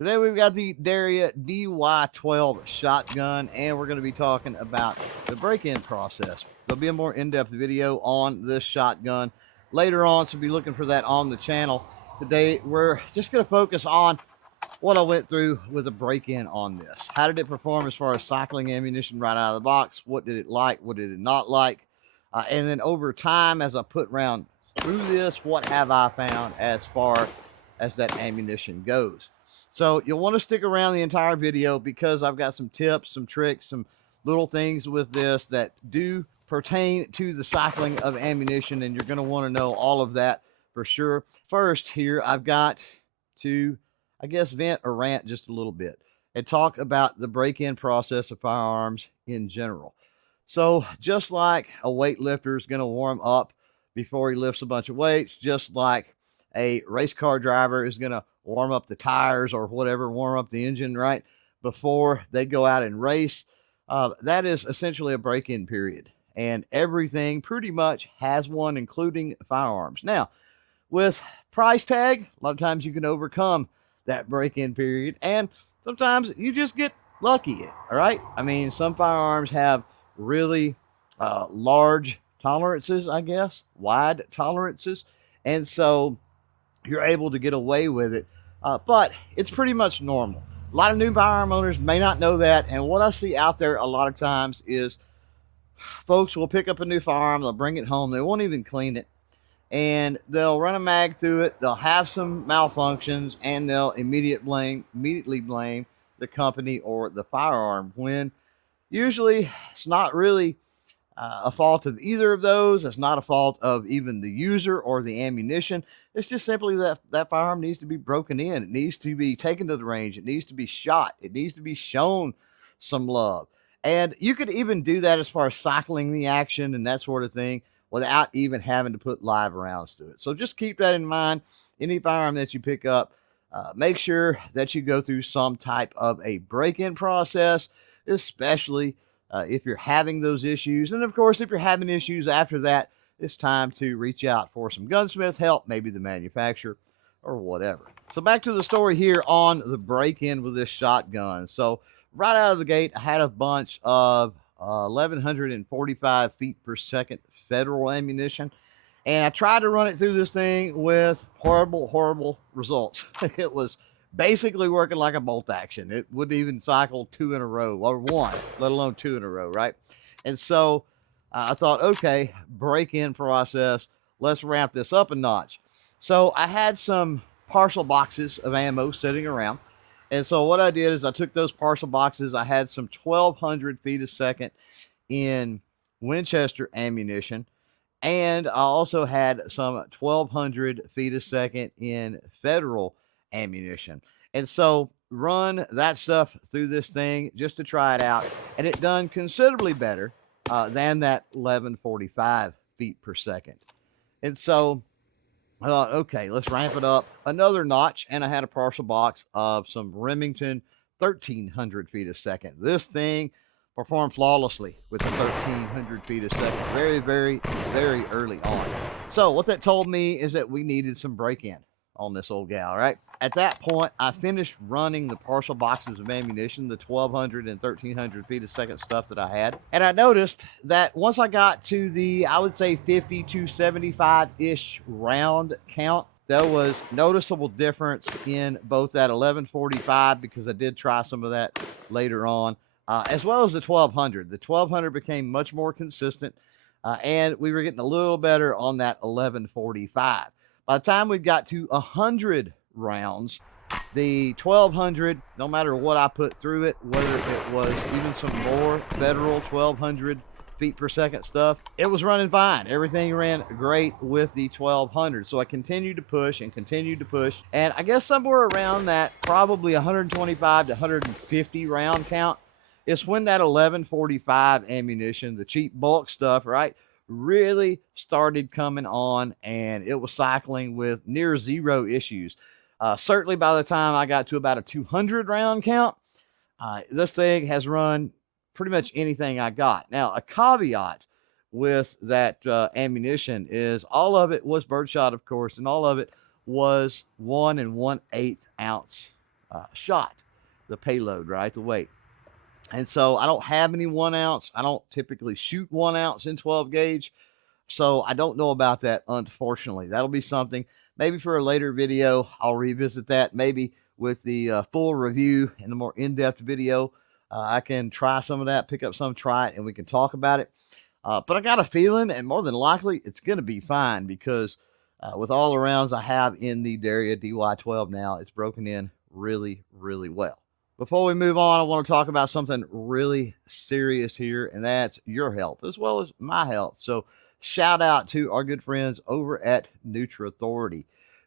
Today we've got the Derya DY12 shotgun, and we're going to be talking about the break-in process. There'll be a more in-depth video on this shotgun later on, so be looking for that on the channel. Today we're just going to focus on what I went through with a break-in on this. How did it perform as far as cycling ammunition right out of the box? What did it like? What did it not like? And then over time, as I put round through this, what have I found as far as that ammunition goes? So you'll want to stick around the entire video because I've got some tips, some tricks, some little things with this that do pertain to the cycling of ammunition, and you're going to want to know all of that for sure. First here, I've got to, I guess, vent or rant just a little bit and talk about the break-in process of firearms in general. So just like a weightlifter is going to warm up before he lifts a bunch of weights, just like a race car driver is going to warm up the tires or whatever, warm up the engine, right, before they go out and race. That is essentially a break-in period. And everything pretty much has one, including firearms. Now, with price tag, a lot of times you can overcome that break-in period. And sometimes you just get lucky, all right? I mean, some firearms have really large tolerances, I guess, wide tolerances. And so you're able to get away with it. But it's pretty much normal. A lot of new firearm owners may not know that. And what I see out there a lot of times is folks will pick up a new firearm, they'll bring it home, they won't even clean it, and they'll run a mag through it, they'll have some malfunctions, and they'll immediately blame the company or the firearm, when usually it's not really a fault of either of those. It's not a fault of even the user or the ammunition. It's just simply that that firearm needs to be broken in. It needs to be taken to the range. It needs to be shot. It needs to be shown some love. And you could even do that as far as cycling the action and that sort of thing without even having to put live rounds to it. So just keep that in mind. Any firearm that you pick up, make sure that you go through some type of a break-in process, especially if you're having those issues. And of course, if you're having issues after that, it's time to reach out for some gunsmith help, maybe the manufacturer or whatever. So back to the story here on the break-in with this shotgun. So right out of the gate, I had a bunch of 1,145 feet per second federal ammunition. And I tried to run it through this thing with horrible results. It was basically working like a bolt action. It wouldn't even cycle two in a row, or one, let alone two in a row, right? And so I thought, okay, break-in process, let's ramp this up a notch. So I had some partial boxes of ammo sitting around. And so what I did is I took those partial boxes. I had some 1,200 feet a second in Winchester ammunition. And I also had some 1,200 feet a second in federal ammunition. And so run that stuff through this thing just to try it out. And it done considerably better than that 1,145 feet per second. And so I thought, okay, let's ramp it up another notch. And I had a partial box of some Remington 1,300 feet a second. This thing performed flawlessly with the 1,300 feet a second very early on. So what that told me is that we needed some break-in on this old gal, right? At that point, I finished running the partial boxes of ammunition, the 1,200 and 1,300 feet a second stuff that I had. And I noticed that once I got to the, I would say 50 to 75-ish round count, there was noticeable difference in both that 1145, because I did try some of that later on, as well as the 1,200. The 1,200 became much more consistent, and we were getting a little better on that 1145. By the time we got to 100 rounds, the 1,200, no matter what I put through it, whether it was even some more federal 1,200 feet per second stuff, it was running fine. Everything ran great with the 1,200. So I continued to push and continued to push. And I guess somewhere around that probably 125 to 150 round count is when that 1145 ammunition, the cheap bulk stuff, right, really started coming on, and it was cycling with near zero issues. Certainly by the time I got to about a 200 round count, this thing has run pretty much anything I got. Now, a caveat with that ammunition is all of it was birdshot, of course, and all of it was 1 1/8 ounce shot, the payload, right? The weight. And so I don't have any 1 ounce. I don't typically shoot 1 ounce in 12 gauge. So I don't know about that, unfortunately. That'll be something maybe for a later video. I'll revisit that maybe with the full review and the more in-depth video. I can try some of that, pick up some, try it, and we can talk about it. But I got a feeling, and more than likely, it's going to be fine because with all the rounds I have in the Derya DY12 now, it's broken in really, really well. Before we move on, I want to talk about something really serious here, and that's your health as well as my health. So shout out to our good friends over at NutriAuthority.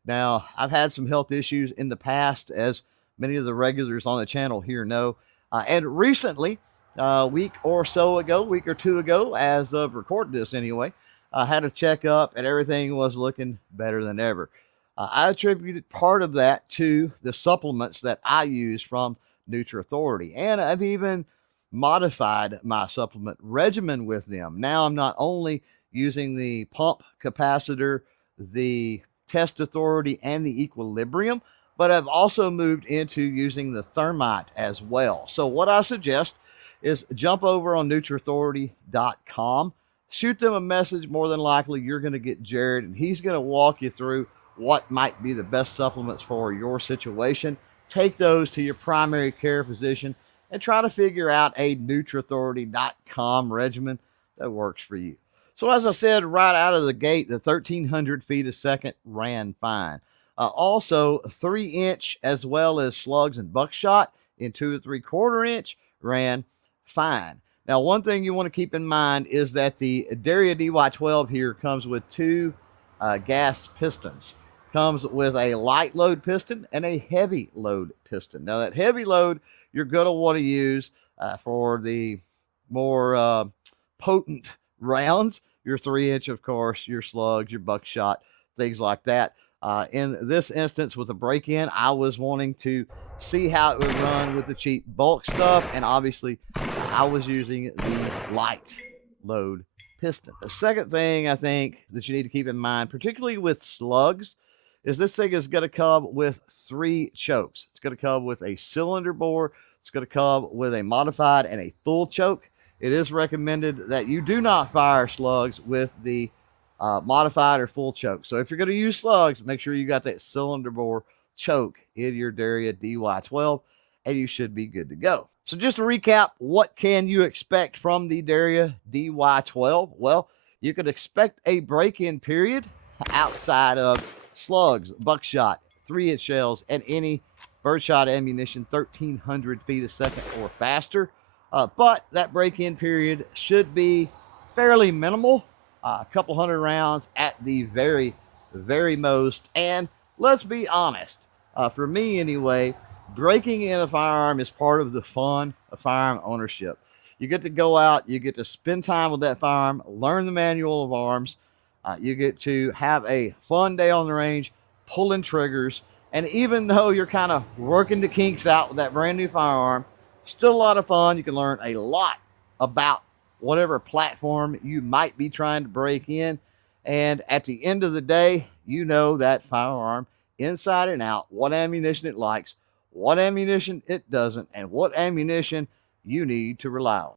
Now, I've had some health issues in the past, as many of the regulars on the channel here know. And recently, a week or two ago, as of recording this anyway, I had a checkup and everything was looking better than ever. I attributed part of that to the supplements that I use from NutriAuthority, and I've even modified my supplement regimen with them. Now I'm not only using the pump capacitor, the test authority, and the equilibrium, but I've also moved into using the thermite as well. So what I suggest is jump over on NutriAuthority.com, shoot them a message. More than likely you're going to get Jared, and he's going to walk you through what might be the best supplements for your situation. Take those to your primary care physician and try to figure out a NutriAuthority.com regimen that works for you. So as I said, right out of the gate, the 1,300 feet a second ran fine. Also, 3-inch as well as slugs and buckshot in 2 3/4 inch ran fine. Now, one thing you want to keep in mind is that the Derya DY12 here comes with 2 gas pistons. Comes with a light load piston and a heavy load piston. Now, that heavy load you're going to want to use for the more potent rounds, your 3-inch, of course, your slugs, your buckshot, things like that. In this instance with the break-in, I was wanting to see how it would run with the cheap bulk stuff, and obviously I was using the light load piston. The second thing I think that you need to keep in mind, particularly with slugs, is this thing is going to come with 3 chokes. It's going to come with a cylinder bore. It's going to come with a modified and a full choke. It is recommended that you do not fire slugs with the modified or full choke. So if you're going to use slugs, make sure you got that cylinder bore choke in your Derya DY12, and you should be good to go. So just to recap, what can you expect from the Derya DY12? Well, you could expect a break-in period outside of slugs, buckshot, 3-inch shells, and any birdshot ammunition 1,300 feet a second or faster. But that break-in period should be fairly minimal, a couple hundred rounds at the very, very most. And let's be honest, for me anyway, breaking in a firearm is part of the fun of firearm ownership. You get to go out, you get to spend time with that firearm, learn the manual of arms. You get to have a fun day on the range, pulling triggers. And even though you're kind of working the kinks out with that brand new firearm, still a lot of fun. You can learn a lot about whatever platform you might be trying to break in. And at the end of the day, you know that firearm inside and out, what ammunition it likes, what ammunition it doesn't, and what ammunition you need to rely on.